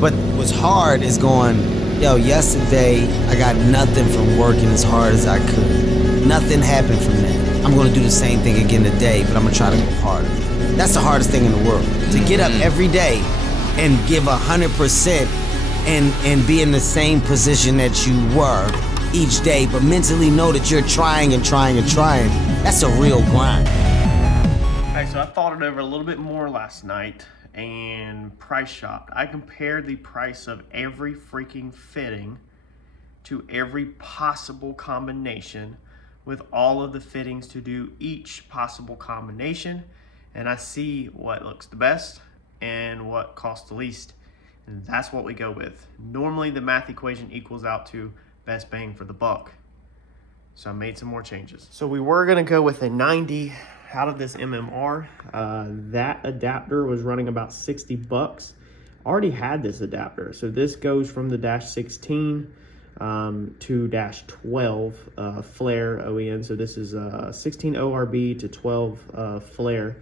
But what's hard is going, yo, yesterday I got nothing from working as hard as I could. Nothing happened from that. I'm gonna do the same thing again today, but I'm gonna try to go harder. That's the hardest thing in the world. To get up every day and give 100% and be in the same position that you were each day, but mentally know that you're trying and trying and trying. That's a real grind. Okay, so I thought it over a little bit more last night and price shopped. I compared the price of every freaking fitting to every possible combination with all of the fittings to do each possible combination, and I see what looks the best and what costs the least, and that's what we go with. Normally the math equation equals out to best bang for the buck. So I made some more changes. So we were gonna go with a 90 out of this MMR. That adapter was running about 60 bucks. Already had this adapter. So this goes from the dash 16 to dash 12 flare OEM. So this is 16 ORB to 12 flare.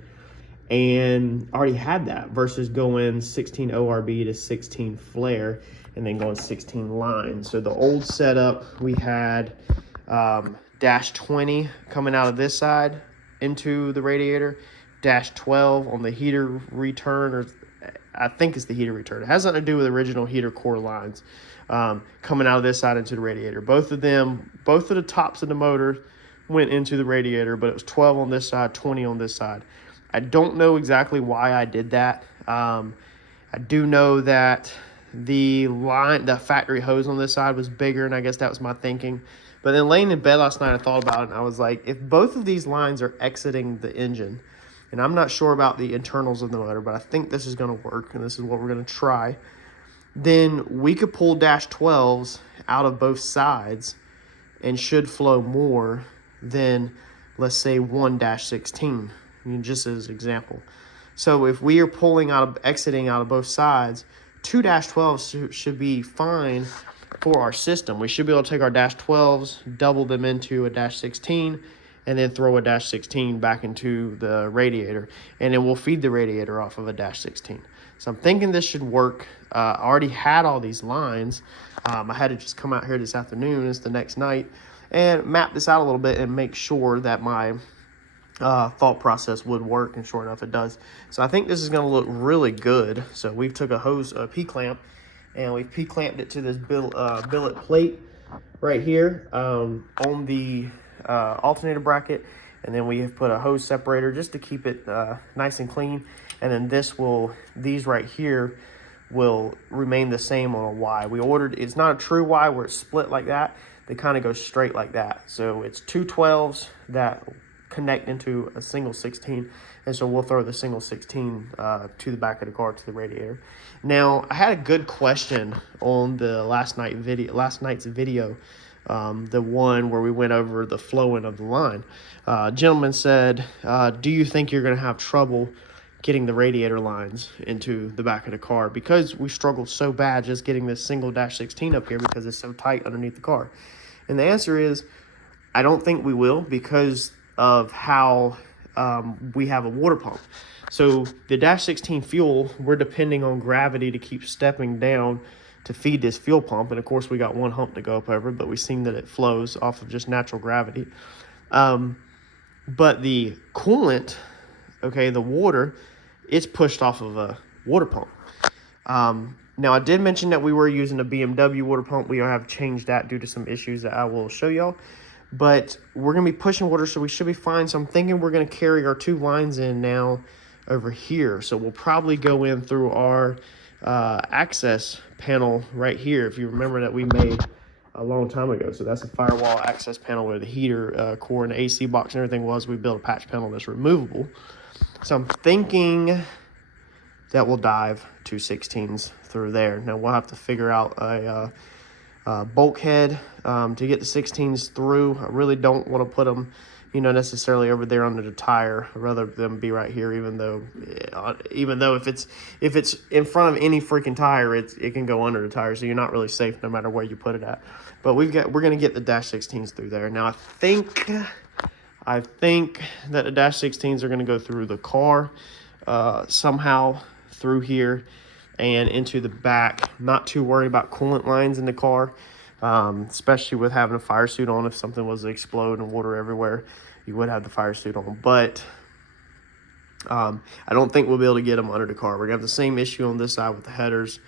And already had that versus going 16 ORB to 16 flare and then going 16 line. So the old setup, we had dash 20 coming out of this side into the radiator, dash 12 on the heater return, or I think it's the heater return. It has nothing to do with original heater core lines coming out of this side into the radiator. Both of the tops of the motor went into the radiator, but it was 12 on this side, 20 on this side. I don't know exactly why I did that. I do know that the factory hose on this side was bigger, and I guess that was my thinking. But then laying in bed last night, I thought about it, and I was like, if both of these lines are exiting the engine, and I'm not sure about the internals of the motor, but I think this is going to work, and this is what we're going to try, then we could pull dash 12s out of both sides and should flow more than, let's say, one dash 16, just as an example. So if we are exiting out of both sides, two dash 12s should be fine for our system. We should be able to take our dash 12s, double them into a dash 16, and then throw a dash 16 back into the radiator, and it will feed the radiator off of a dash 16. So I'm thinking this should work. I already had all these lines. I had to just come out here this afternoon, it's the next night, and map this out a little bit and make sure that my thought process would work, and sure enough it does. So I think this is going to look really good. So we've took a P-clamp, and we've P-clamped it to this billet plate right here on the alternator bracket, and then we have put a hose separator just to keep it nice and clean, and then these right here will remain the same on a Y. It's not a true Y where it's split like that. They kind of go straight like that. So it's two 12s that connect into a single 16, and so we'll throw the single 16 to the back of the car, to the radiator. Now, I had a good question on the last night's video, the one where we went over the flowing of the line. Gentleman said, do you think you're going to have trouble getting the radiator lines into the back of the car, because we struggled so bad just getting this single dash 16 up here because it's so tight underneath the car? And the answer is, I don't think we will, because of how we have a water pump. So the dash 16 fuel, we're depending on gravity to keep stepping down to feed this fuel pump, and of course we got one hump to go up over, but we've seen that it flows off of just natural gravity. But the coolant, okay, the water, it's pushed off of a water pump. Now, I did mention that we were using a BMW water pump. We have changed that due to some issues that I will show y'all. But we're going to be pushing water, so we should be fine. So I'm thinking we're going to carry our two lines in now over here. So we'll probably go in through our access panel right here, if you remember, that we made a long time ago. So that's a firewall access panel where the heater core and the AC box and everything was. We built a patch panel that's removable. So I'm thinking that we'll dive 216s through there. Now we'll have to figure out a bulkhead to get the 16s through. I really don't want to put them, necessarily over there under the tire. I'd rather them be right here, even though if it's in front of any freaking tire, it can go under the tire, so you're not really safe no matter where you put it at. But we're gonna get the dash 16s through there. Now I think that the dash 16s are gonna go through the car somehow through here. and into the back. Not too worried about coolant lines in the car, especially with having a fire suit on. If something was to explode and water everywhere, you would have the fire suit on. But I don't think we'll be able to get them under the car. We're gonna have the same issue on this side with the headers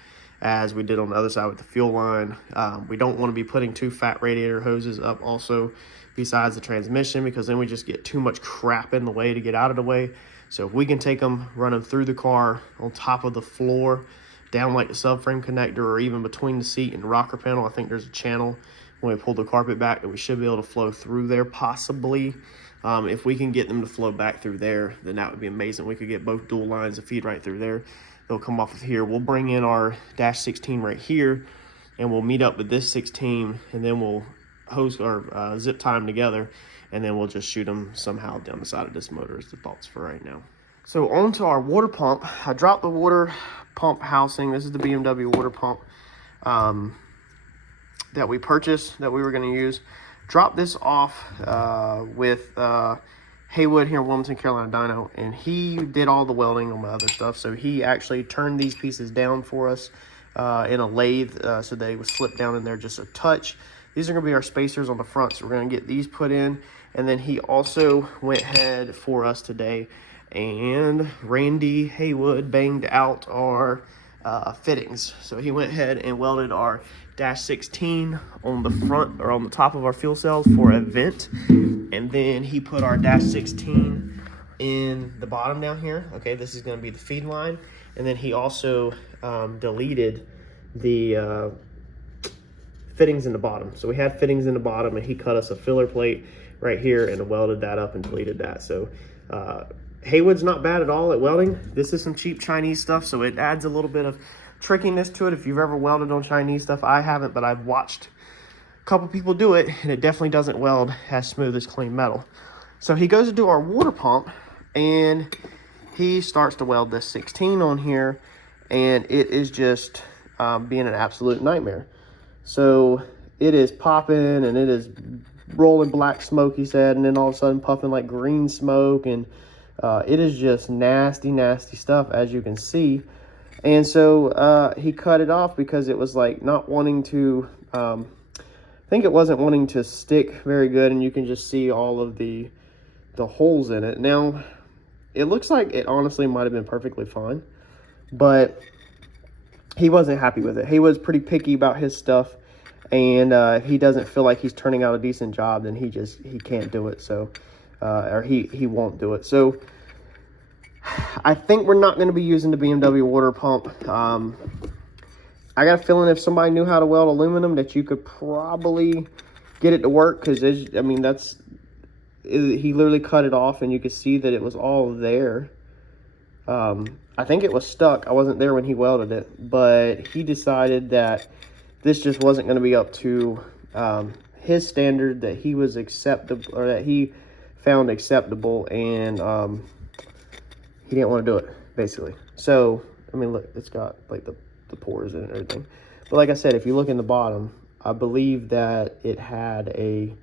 as we did on the other side with the fuel line. We don't want to be putting 2 fat radiator hoses up also besides the transmission, because then we just get too much crap in the way to get out of the way. So if we can take them, run them through the car on top of the floor, down like the subframe connector, or even between the seat and the rocker panel. I think there's a channel when we pull the carpet back that we should be able to flow through there possibly. If we can get them to flow back through there, then that would be amazing. We could get both dual lines of feed right through there. They'll come off of here. We'll bring in our dash 16 right here, and we'll meet up with this 16, and then we'll hose or zip tie them together, and then we'll just shoot them somehow down the side of this motor is the thoughts for right now. So on to our water pump. I dropped the water pump housing. This is the BMW water pump that we purchased that we were going to use. Dropped this off with Haywood here in Wilmington, Carolina Dyno, and he did all the welding on my other stuff. So he actually turned these pieces down for us in a lathe, so they would slip down in there just a touch. These are going to be our spacers on the front, so we're going to get these put in. And then he also went ahead for us today, and Randy Haywood banged out our fittings. So he went ahead and welded our dash 16 on the front, or on the top of our fuel cells for a vent, and then he put our dash 16 in the bottom down here. Okay, this is going to be the feed line, and then he also deleted the fittings in the bottom. So we had fittings in the bottom, and he cut us a filler plate right here and welded that up and deleted that. So Haywood's not bad at all at welding. This is some cheap Chinese stuff, so it adds a little bit of trickiness to it. If you've ever welded on Chinese stuff, I haven't, but I've watched a couple people do it, and it definitely doesn't weld as smooth as clean metal. So he goes to do our water pump, and he starts to weld this 16 on here, and it is just being an absolute nightmare. So it is popping, and it is rolling black smoke, he said, and then all of a sudden puffing like green smoke, and it is just nasty, nasty stuff, as you can see. And so he cut it off because it was like not wanting to, I think it wasn't wanting to stick very good, and you can just see all of the holes in it. Now, it looks like it honestly might have been perfectly fine, but he wasn't happy with it. He was pretty picky about his stuff, and if he doesn't feel like he's turning out a decent job, then he can't do it. So, or he won't do it. So I think we're not going to be using the BMW water pump. I got a feeling if somebody knew how to weld aluminum, that you could probably get it to work, because I mean, he literally cut it off, and you could see that it was all there. I think it was stuck. I wasn't there when he welded it, but he decided that this just wasn't going to be up to his standard that he was acceptable, or that he found acceptable, and he didn't want to do it, basically. So, I mean, look, it's got like the pores in it and everything. But like I said, if you look in the bottom, I believe that it had a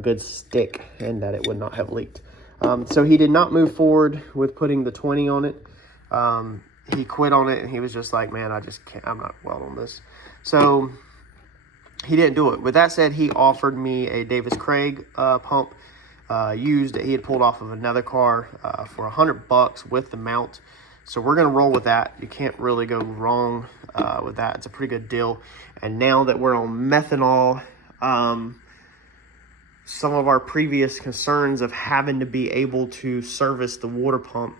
good stick and that it would not have leaked. So he did not move forward with putting the 20 on it. He quit on it, and he was just like, man, I just can't, I'm not welding this. So he didn't do it. With that said, he offered me a Davis Craig pump used that he had pulled off of another car for $100 with the mount. So we're going to roll with that. You can't really go wrong with that. It's a pretty good deal. And now that we're on methanol, some of our previous concerns of having to be able to service the water pump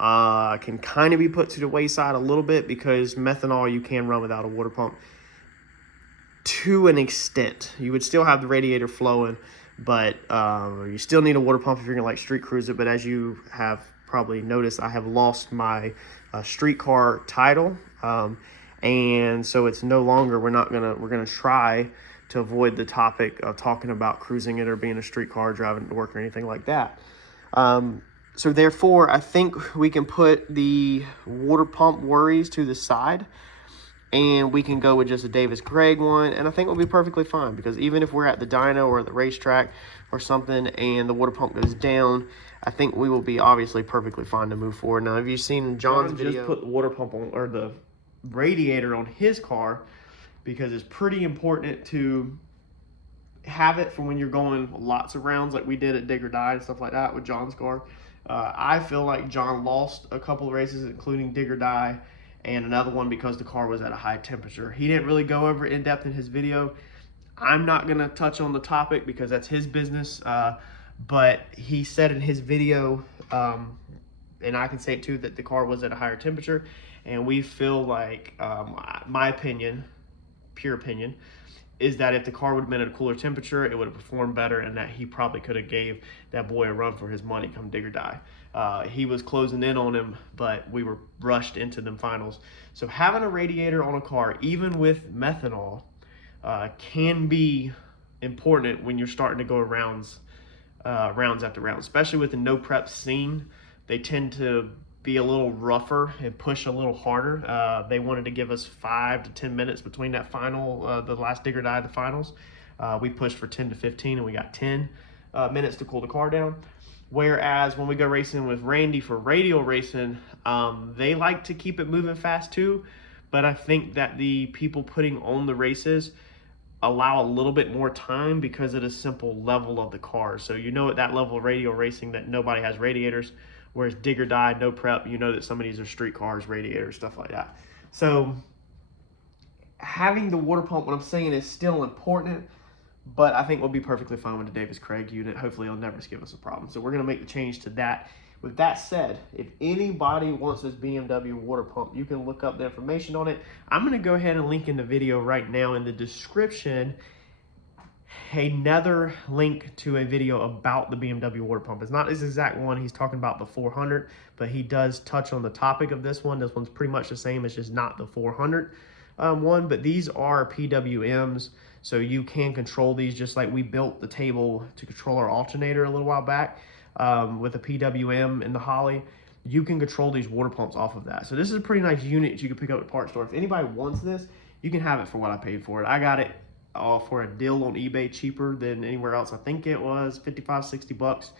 can kind of be put to the wayside a little bit, because methanol you can run without a water pump to an extent. You would still have the radiator flowing, but you still need a water pump if you're gonna like street cruise it. But as you have probably noticed, I have lost my street car title, and so it's no longer, we're gonna try to avoid the topic of talking about cruising it or being a street car, driving it to work, or anything like that. So therefore, I think we can put the water pump worries to the side, and we can go with just a Davis Craig one, and I think we'll be perfectly fine, because even if we're at the dyno or the racetrack or something and the water pump goes down, I think we will be obviously perfectly fine to move forward. Now, have you seen John's video? Just put the water pump on, or the radiator on his car, because it's pretty important to have it for when you're going lots of rounds like we did at Dig or Die and stuff like that with John's car. I feel like John lost a couple of races, including Dig or Die, and another one because the car was at a high temperature. He didn't really go over it in depth in his video. I'm not going to touch on the topic because that's his business, but he said in his video, and I can say it too, that the car was at a higher temperature, and we feel like, my opinion, pure opinion, is that if the car would have been at a cooler temperature, it would have performed better, and that he probably could have gave that boy a run for his money come Dig or Die. He was closing in on him, but we were rushed into them finals. So having a radiator on a car, even with methanol, can be important when you're starting to go rounds after rounds, especially with the no prep scene. They tend to be a little rougher and push a little harder. They wanted to give us 5 to 10 minutes between that final, the last Dig or Die, the finals. We pushed for 10 to 15 and we got 10 minutes to cool the car down. Whereas when we go racing with Randy for radial racing, they like to keep it moving fast too. But I think that the people putting on the races allow a little bit more time because of the simple level of the car. So you know at that level of radial racing that nobody has radiators. Whereas Dig or Die, no prep, you know that some of these are street cars, radiators, stuff like that. So having the water pump, what I'm saying, is still important, but I think we'll be perfectly fine with the Davis Craig unit. Hopefully it'll never give us a problem. So we're going to make the change to that. With that said, if anybody wants this BMW water pump, you can look up the information on it. I'm going to go ahead and link in the video right now in the description another link to a video about the BMW water pump. It's not this exact one. He's talking about the 400, but he does touch on the topic of this one. This one's pretty much the same. It's just not the 400 one, but these are PWMs, so you can control these just like we built the table to control our alternator a little while back with a PWM in the Holly. You can control these water pumps off of that. So this is a pretty nice unit that you can pick up at the parts store. If anybody wants this, you can have it for what I paid for it. I got it for a deal on eBay, cheaper than anywhere else. I think it was 55, 60 bucks.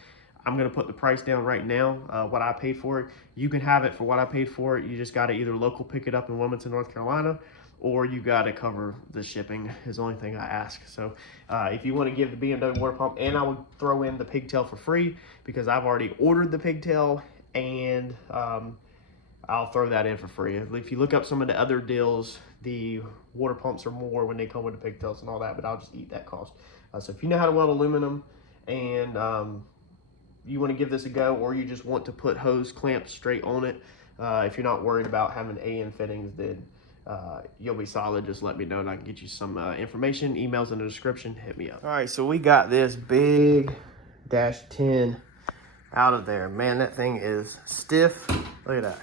I'm going to put the price down right now, what I paid for it. You can have it for what I paid for it. You just got to either local pick it up in Wilmington, North Carolina, or you got to cover the shipping is the only thing I ask. So if you want to give the BMW water pump, and I would throw in the pigtail for free because I've already ordered the pigtail, and I'll throw that in for free. If you look up some of the other deals, the water pumps are more when they come with the pigtails and all that, but I'll just eat that cost. So if you know how to weld aluminum and you want to give this a go, or you just want to put hose clamps straight on it, if you're not worried about having AN fittings, then you'll be solid. Just let me know and I can get you some information. Emails in the description. Hit me up. All right, so we got this big Dash 10 out of there. Man, that thing is stiff. Look at that.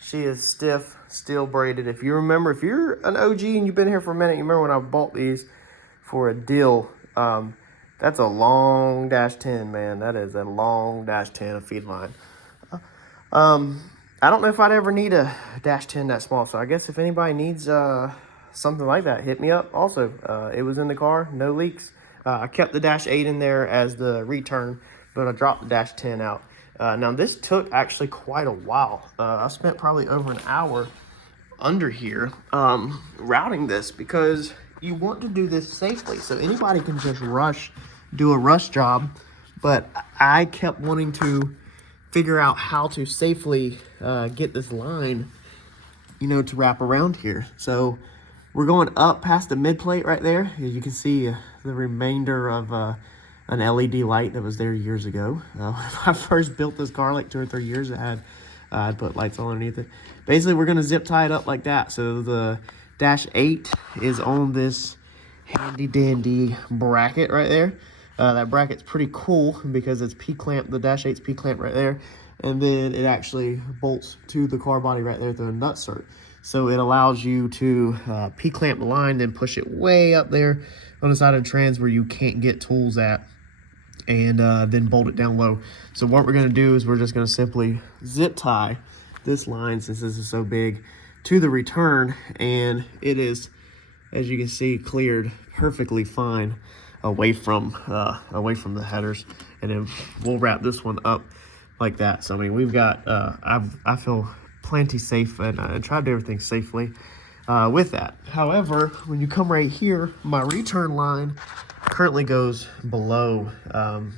She is stiff, steel braided. If you remember, if you're an OG and you've been here for a minute, you remember when I bought these for a deal. That's a long Dash 10, man. That is a long Dash 10, a feed line. I don't know if I'd ever need a Dash 10 that small, so I guess if anybody needs something like that, hit me up. Also, it was in the car, no leaks. I kept the Dash 8 in there as the return, but I dropped the Dash 10 out. Now this took actually quite a while. I spent probably over an hour under here routing this, because you want to do this safely. So anybody can just do a rush job, but I kept wanting to figure out how to safely get this line, you know, to wrap around here. So we're going up past the mid plate right there. As you can see, the remainder of an LED light that was there years ago. When I first built this car like 2 or 3 years, it had I'd put lights on underneath it. Basically, we're gonna zip tie it up like that. So the Dash 8 is on this handy dandy bracket right there. That bracket's pretty cool because it's P-clamp, the Dash 8's P-clamp right there. And then it actually bolts to the car body right there through a nut cert. So it allows you to P-clamp the line, then push it way up there on the side of the trans where you can't get tools at, and then bolt it down low. So what we're gonna do is we're just gonna simply zip tie this line, since this is so big, to the return, and it is, as you can see, cleared perfectly fine away from the headers. And then we'll wrap this one up like that. So I mean, we've got I feel plenty safe, and I tried to do everything safely with that. However, when you come right here, my return line currently goes below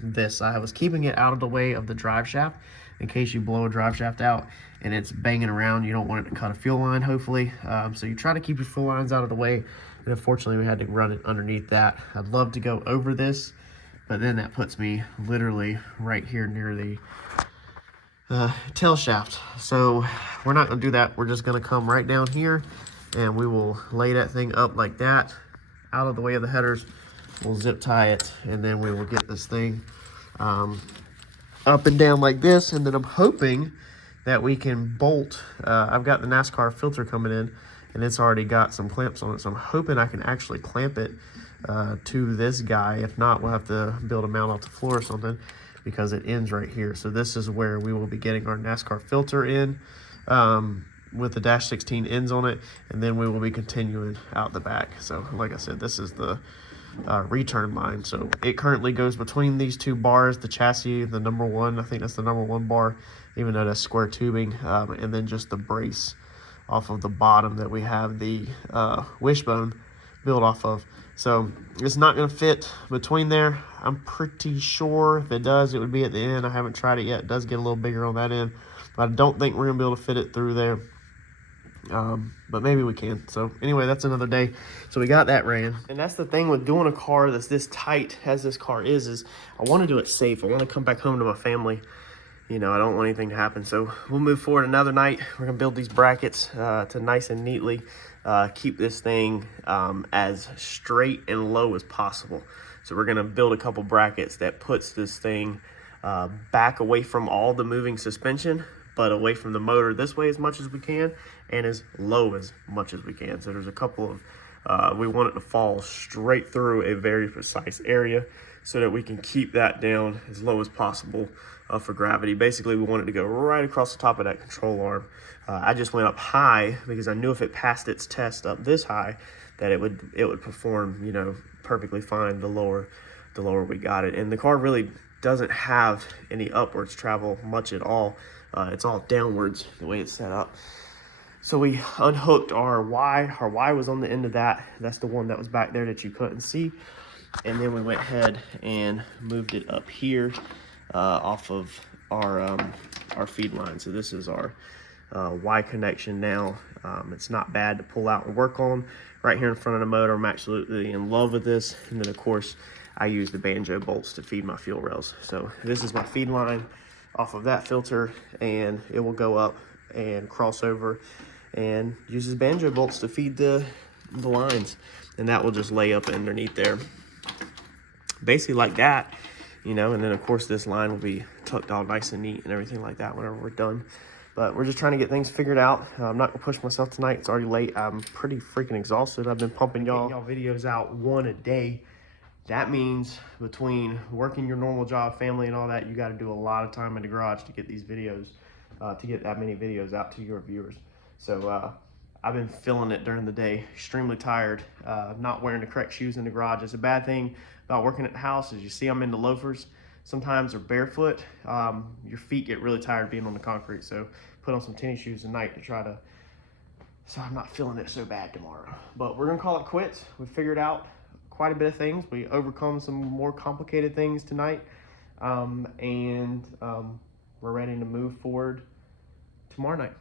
this. I was keeping it out of the way of the drive shaft in case you blow a drive shaft out and it's banging around. You don't want it to cut a fuel line, hopefully. So you try to keep your fuel lines out of the way, and unfortunately we had to run it underneath that. I'd love to go over this, but then that puts me literally right here near the tail shaft. So we're not gonna do that. We're just gonna come right down here, and we will lay that thing up like that, out of the way of the headers. We'll zip tie it, and then we will get this thing up and down like this. And then I'm hoping that we can bolt. I've got the NASCAR filter coming in, and it's already got some clamps on it. So I'm hoping I can actually clamp it to this guy. If not, we'll have to build a mount off the floor or something, because it ends right here. So this is where we will be getting our NASCAR filter in with the dash 16 ends on it, and then we will be continuing out the back. So like I said, this is the return line. So it currently goes between these two bars, the chassis, the number one, I think that's the number one bar, even though that's square tubing, and then just the brace off of the bottom that we have the wishbone built off of. So it's not going to fit between there. I'm pretty sure if it does, it would be at the end. I haven't tried it yet. It does get a little bigger on that end, but I don't think we're going to be able to fit it through there. But maybe we can. So anyway, that's another day. So we got that ran. And that's the thing with doing a car that's this tight as this car is I want to do it safe. I want to come back home to my family. You know, I don't want anything to happen. So we'll move forward another night. We're gonna build these brackets to nice and neatly keep this thing as straight and low as possible. So we're gonna build a couple brackets that puts this thing back away from all the moving suspension, but away from the motor this way as much as we can, and as low as much as we can. So there's a couple of, we want it to fall straight through a very precise area so that we can keep that down as low as possible for gravity. Basically, we want it to go right across the top of that control arm. I just went up high because I knew if it passed its test up this high, that it would perform, you know, perfectly fine the lower we got it. And the car really doesn't have any upwards travel much at all. It's all downwards the way it's set up. So we unhooked our Y. Our Y was on the end of that. That's the one that was back there that you couldn't see. And then we went ahead and moved it up here off of our feed line. So this is our Y connection now. It's not bad to pull out and work on. Right here in front of the motor, I'm absolutely in love with this. And then of course, I use the banjo bolts to feed my fuel rails. So this is my feed line off of that filter, and it will go up and cross over and uses banjo bolts to feed the lines, and that will just lay up underneath there basically like that, you know. And then of course this line will be tucked all nice and neat and everything like that whenever we're done. But we're just trying to get things figured out. I'm not gonna push myself tonight. It's already late. I'm pretty freaking exhausted. I've been pumping y'all videos out one a day. That means between working your normal job, family, and all that, you got to do a lot of time in the garage to get these videos, to get that many videos out to your viewers. So I've been feeling it during the day, extremely tired, not wearing the correct shoes in the garage. It's a bad thing about working at the house, as you see I'm in the loafers sometimes, or barefoot. Your feet get really tired being on the concrete. So put on some tennis shoes tonight to try to, so I'm not feeling it so bad tomorrow. But we're gonna call it quits. We figured out quite a bit of things. We overcome some more complicated things tonight, and we're ready to move forward tomorrow night.